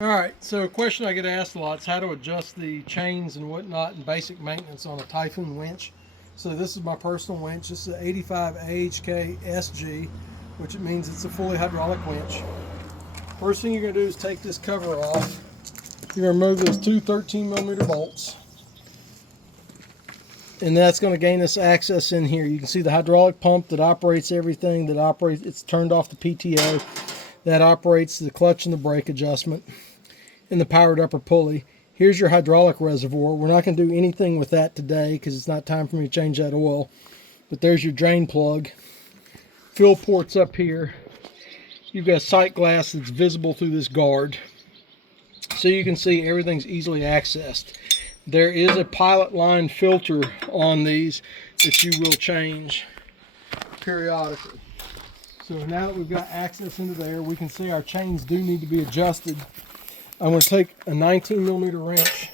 All right, so a question I get asked a lot is how to adjust the chains and whatnot in basic maintenance on a Tajfun winch. So this is my personal winch. This is an 85 AHK SG, which it means it's a fully hydraulic winch. First thing you're going to do is take this cover off. You're going to remove those two 13mm bolts. And that's going to gain us access in here. You can see the hydraulic pump that operates everything, it's turned off the PTO, that operates the clutch and the brake adjustment, and the powered upper pulley. Here's your hydraulic reservoir. We're not going to do anything with that today because it's not time for me to change that oil. But there's your drain plug. Fill ports up here. You've got sight glass that's visible through this guard. So you can see everything's easily accessed. There is a pilot line filter on these that you will change periodically. So now that we've got access into there, we can see our chains do need to be adjusted. I'm going to take a 19mm wrench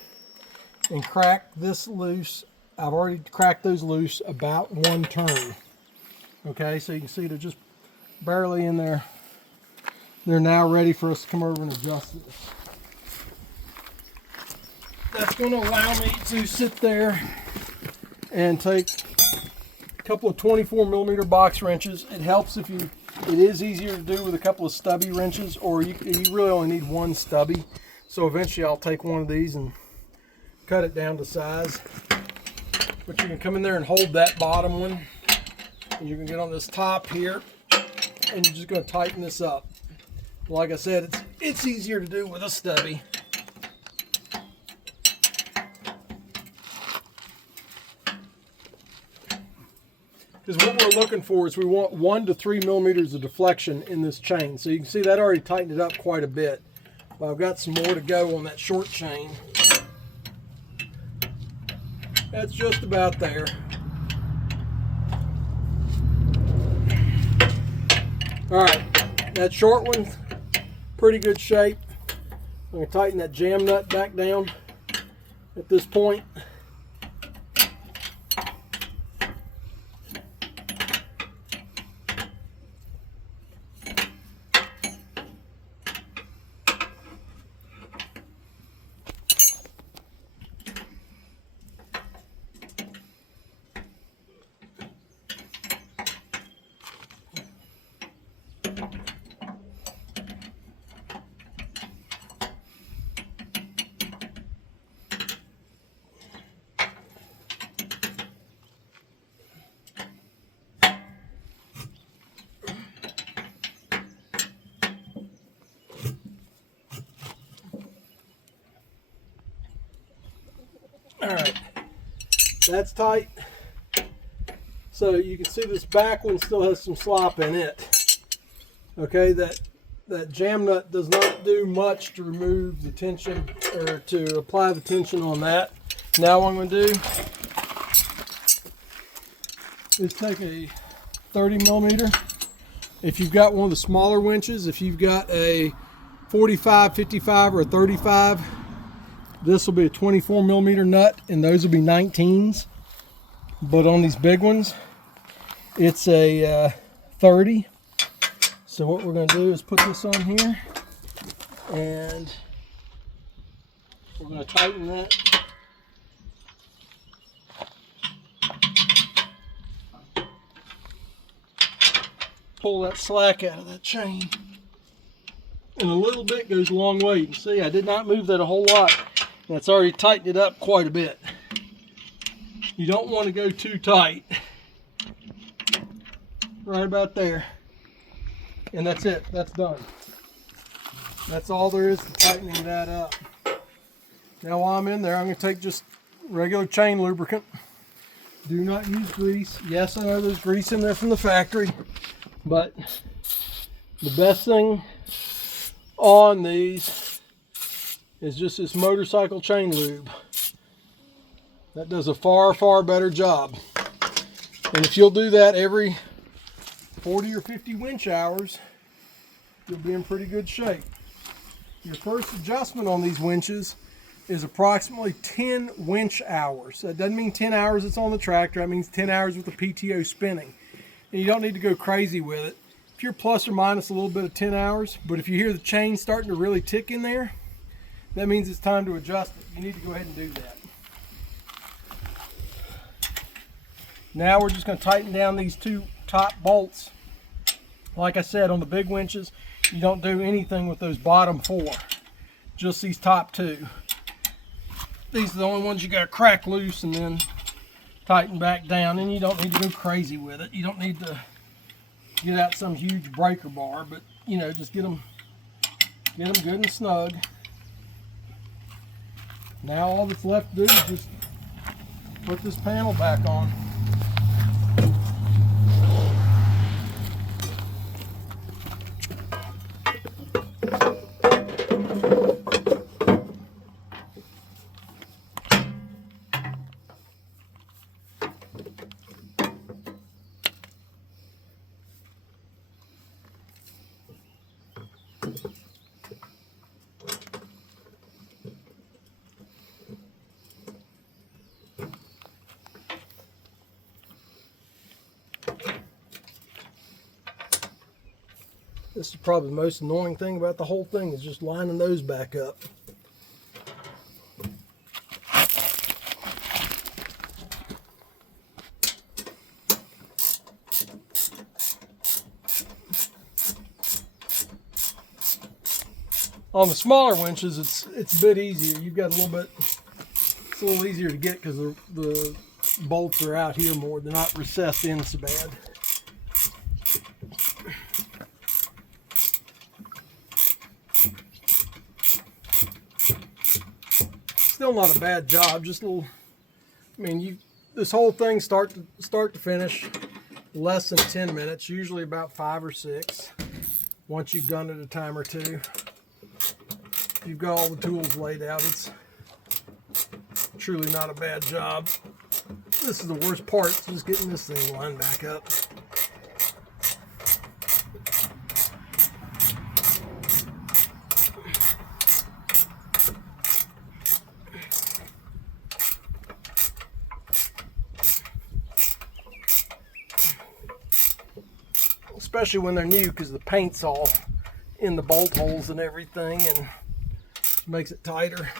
and crack this loose. I've already cracked those loose about one turn. Okay, so you can see they're just barely in there. They're now ready for us to come over and adjust this. That's going to allow me to sit there and take a couple of 24mm box wrenches. It helps if it is easier to do with a couple of stubby wrenches, or you really only need one stubby. So eventually I'll take one of these and cut it down to size. But you can come in there and hold that bottom one, and you can get on this top here, and you're just going to tighten this up. Like I said, it's easier to do with a stubby. Because what we're looking for is we want 1 to 3mm of deflection in this chain. So you can see that already tightened it up quite a bit. But I've got some more to go on that short chain. That's just about there. Alright, that short one's pretty good shape. I'm going to tighten that jam nut back down at this point. Alright, that's tight. So you can see this back one still has some slop in it. Okay, that jam nut does not do much to remove the tension or to apply the tension on that. Now what I'm going to do is take a 30mm. If you've got one of the smaller winches, if you've got a 45, 55, or a 35, this will be a 24mm nut, and those will be 19s. But on these big ones, it's a 30. So what we're going to do is put this on here, and we're going to tighten that. Pull that slack out of that chain. And a little bit goes a long way. You can see I did not move that a whole lot. And it's already tightened it up quite a bit. You don't want to go too tight. Right about there. And that's it. That's done. That's all there is to tightening that up. Now while I'm in there, I'm going to take just regular chain lubricant. Do not use grease. Yes, I know there's grease in there from the factory. But the best thing on these is just this motorcycle chain lube. That does a far, far better job. And if you'll do that every 40 or 50 winch hours, you'll be in pretty good shape. Your first adjustment on these winches is approximately 10 winch hours. That doesn't mean 10 hours it's on the tractor. That means 10 hours with the PTO spinning. And you don't need to go crazy with it. If you're plus or minus a little bit of 10 hours, but if you hear the chain starting to really tick in there, that means it's time to adjust it. You need to go ahead and do that. Now we're just going to tighten down these two top bolts. Like I said, on the big winches, you don't do anything with those bottom four, just these top two. These are the only ones you got to crack loose and then tighten back down, and you don't need to go crazy with it. You don't need to get out some huge breaker bar, but you know, just get them good and snug. Now all that's left to do is just put this panel back on. This is probably the most annoying thing about the whole thing, is just lining those back up. On the smaller winches, it's a bit easier. You've got it's a little easier to get because the bolts are out here more. They're not recessed in so bad. Still not a bad job. Just a little. I mean, this whole thing start to finish less than 10 minutes. Usually about 5 or 6. Once you've done it a time or two. You've got all the tools laid out. It's truly not a bad job. This is the worst part, just getting this thing lined back up. Especially when they're new, because the paint's all in the bolt holes and everything, and makes it tighter.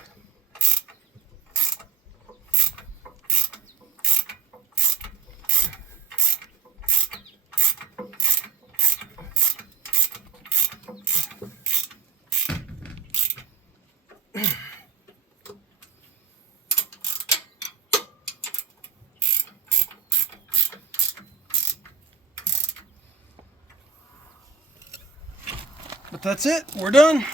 But that's it. We're done.